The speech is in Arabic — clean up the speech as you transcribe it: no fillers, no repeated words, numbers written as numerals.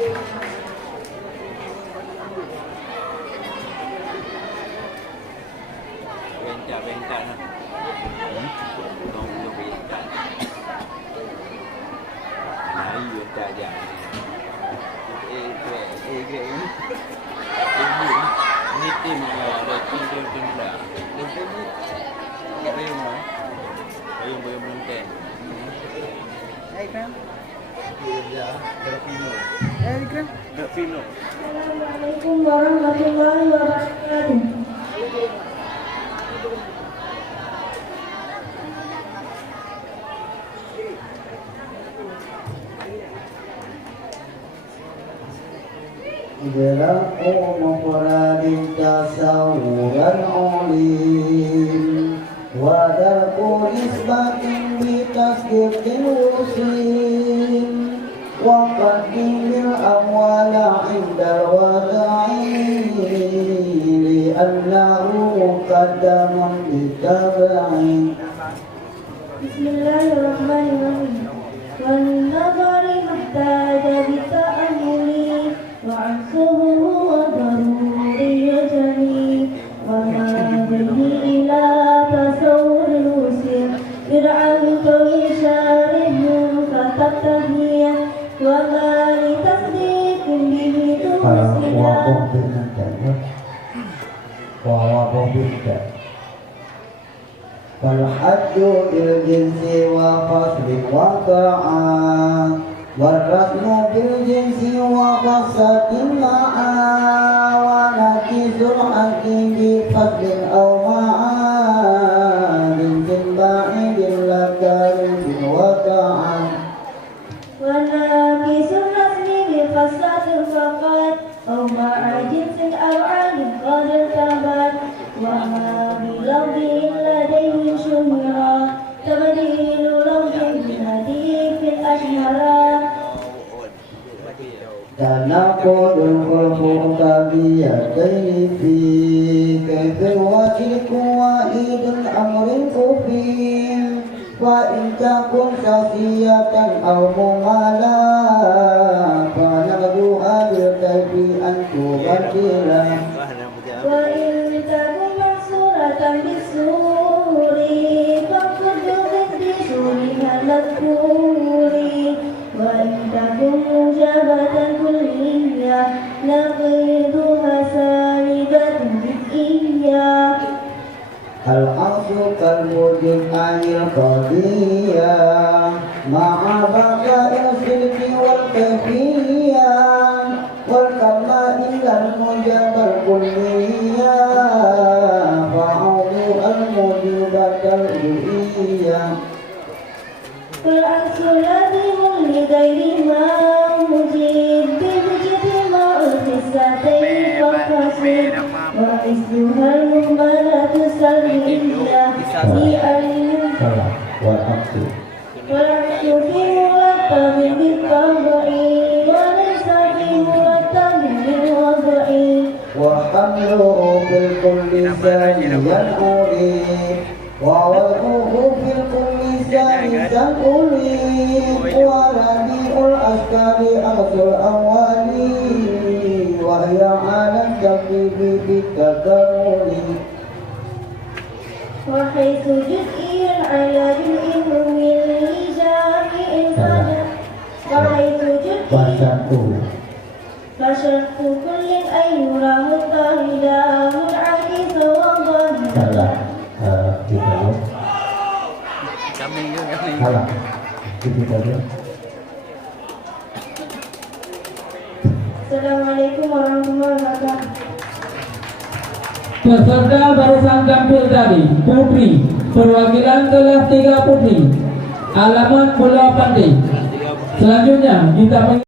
Bencak ha. Nong bencak. Nai bencak je. Ni tim ada tim dah. Tim ni Bayung mungkin. Hai kan? Ya, Grafino. Kan? Grafino. Assalamualaikum warahmatullahi wabarakatuh. Berau mufradin tasawuran ulim wa darku isbatin bitasdiqin usim wa qaddimil amwala inda wada'i li'annahu muqaddamun bitaba'in. Bismillahirrahmanirrahim. Wan nadhari muhtaja bita'amuli وعنصره وضروري يجري وما به إلى تصور الوسيم يدعى بقوي شارب فتقتهي وما لتصديق به توسيا فالحج بالجنس وفصل وقعا والرسم بالجنس وقصة معا ونكس الحق بفضل أو معا من بعيد لك رزق وقعا وناقص الرسم بخصة فقط أو مع جنس أو عاد قد ارتبط وما بلفظ لديه شهرا تبديل لفظ بحديث أشهرا تناقض الخلق بيديه في كيف الوجه وإيد الأمر الكفيم وإن تكن خفية أو ممالا فنغدوها بالكيف أن تبدلا وإن تكن مقصورة بالسور فاقصد ضد سورها المذكور وإن تكن موجبة كلية نقيضها سالبة بدئية. الأصل كالوجود عن القضية مع بقاء الصدق والكيفية والكمال إلى الموجب الكلية فعوض الموجبة الجزئية. فالعكس لازم لغير ما مجيب بوجود ما الخصتين فالتصل وحسها المهملة السلبية في والعكس في مرتب بالطبع وليس في مرتب بالوضع وحمله بالكل ثانيا أريد ووضعه في الكل ثالثا أريد وربيع الأشكال أخذ الأول وهي على الترتيب بالتكامل وحيث جزئي على جزء من جامع وحيث جزئي فشرط كل أن يراه الطاهدا منعكس وظاهرا. Assalamualaikum warahmatullahi wabarakatuh. Peserta barusan tampil tadi putri, perwakilan kelas 3 putri, alamat Pulau Pantai. Selanjutnya kita